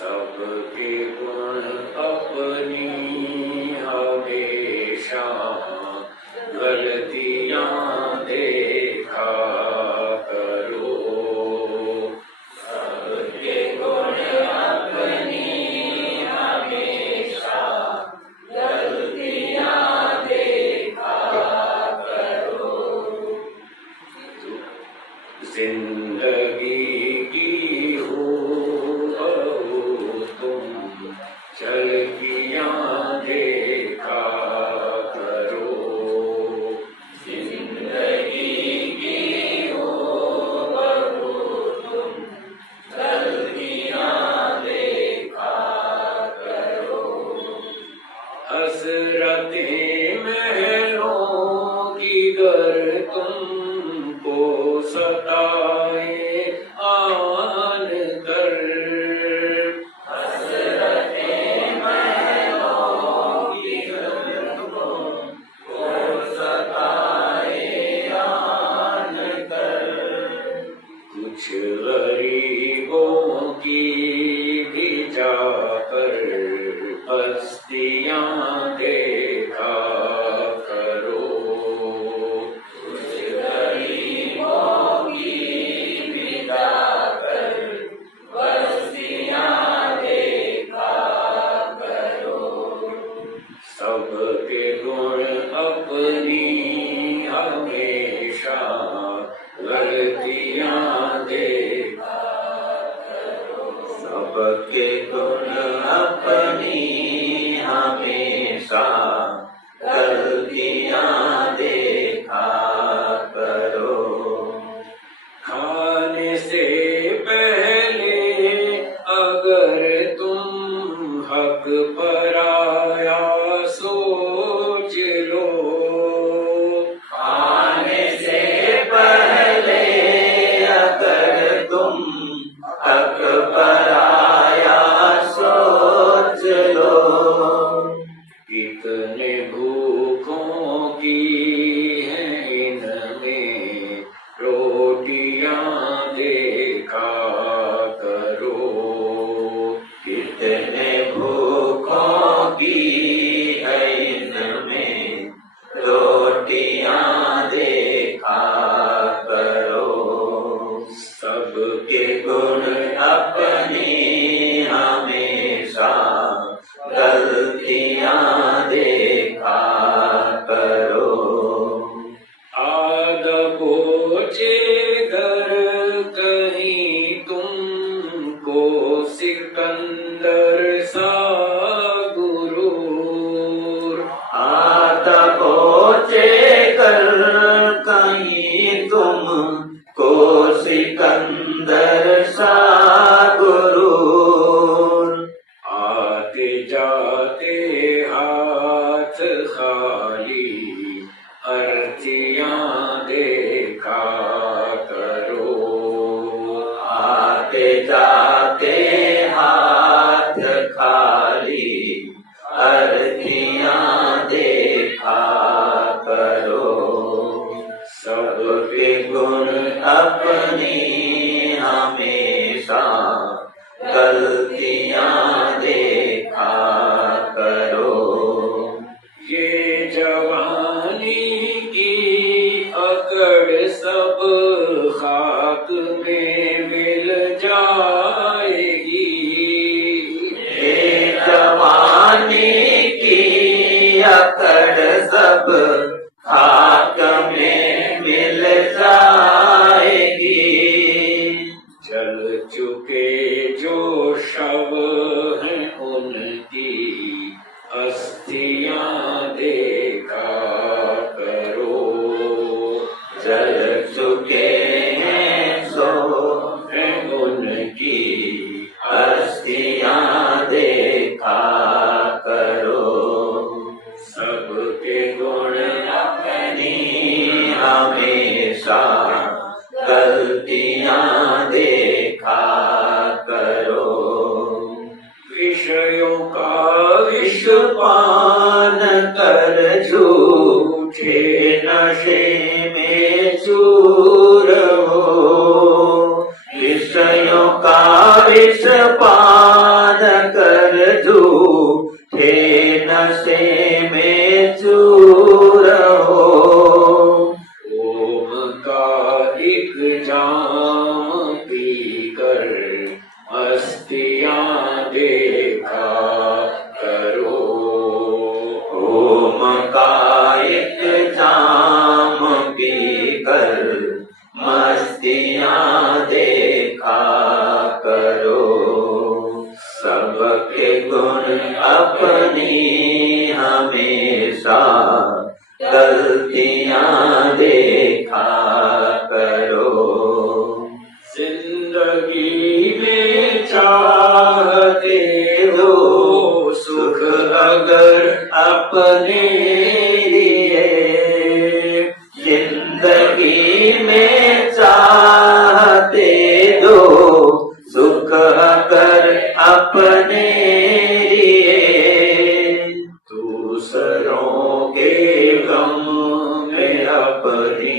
सबके गुण अपनी हमेशा गलतियां देखा करो। सबके गुण अपनी हमेशा गलतियां देखा करो। जिंदगी की हो तुम झलकियां देखा करो। जिंदगी की हो तुम झलकियां देखा करो। हसरतें महलों की गर तुमको सताए आन कर। हसरतें महलों की गर तुमको सताए आन कर। कुछ गरीबों की भी जाकर बस्तियां देखा करो। कुछ गरीबों की भी जाकर बस्तियां देखा करो। सबके गुण अपनी हमेशा गलतियां देखा करो। सबके गुण अपनी हमेशा गलतियां देखा करो। खाने से पहले अगर तुम हक पर आया सोच लो। खाने से पहले अगर तुम हक पर आया सोच लो। कितने भूखों की हैं इनमें रोटियां देखा करो। कितने भूखों की है इनमें रोटियां देखा करो। सबके गुण अपनी हमेशा गलतियां देखा करो। आदबोचे घर कहीं तुमको सिकंदर सा गुरूर। आदबोचे घर कहीं तुमको सिकंदर सा गुरूर। आते जाते हाथ खाली अर्थियां देखा करो। आते जाते हाथ खाली अर्थियां देखा करो। सबके गुण अपनी हमेशा गलतियां देखा करो। ये जवानी की अकड़ सब खाक में मिल जाएगी। ये जवानी की अकड़ सब खाक में मिल जाएगी। चल चुके जो शव हैं उनकी अस्थियां देखा करो। जल चुके हैं सो हैं उनकी अस्थियां देखा करो। सबके गुण अपनी हमेशा गलतियां देखा करो। विषयों का विषपान कर झूठे नशे में चूर हो। विषयों का विषपान हमेशा गलतियां देखा करो। जिंदगी में चाहते हो सुख अगर अपने लिए, जिंदगी में चाहते हो सुख अगर अपने लिए, दूसरों के गम में अपनी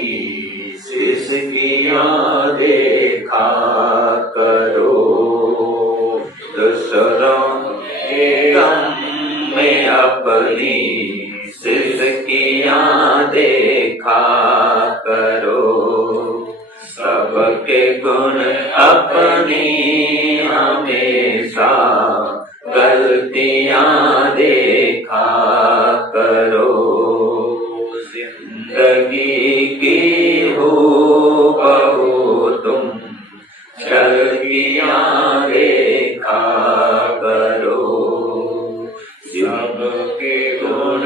सिसकियां देखा करो। दूसरों के गम में अपनी सिसकियां देखा करो। सबके गुण अपनी हमेशा गलतियां देखा करो। जिंदगी की हो बहू तुम चलकियां देखा करो। सबके गुण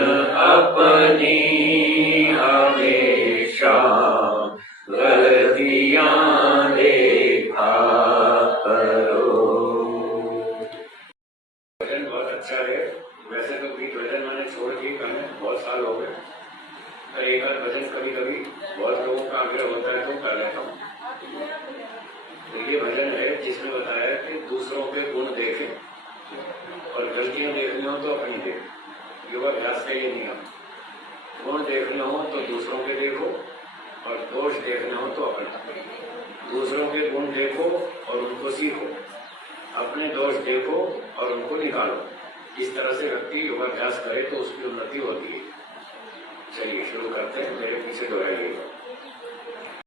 अपनी हमेशा गलतियां देखा करो। भजन बहुत अच्छा है। वैसे तो गीत भजन मैंने छोड़ दी मैंने बहुत साल हो गए, तो एक बार भजन कभी कभी बहुत लोगों का आग्रह होता है तो कर लेता हूँ। तो ये भजन है जिसमें बताया कि दूसरों के गुण देखें और गलतियां देखनी हो तो अपनी देखें। योगाभ्यास का ये नियम, गुण देखने हो तो दूसरों के देखो और दोष देखने हो तो अपना। दूसरों के गुण देखो और उनको सीखो, अपने दोष देखो और उनको निकालो। इस तरह से व्यक्ति योगाभ्यास करे तो उसकी उन्नति होती है। चलिए शुरू करते हैं, मेरे पीछे दोहराइएगा।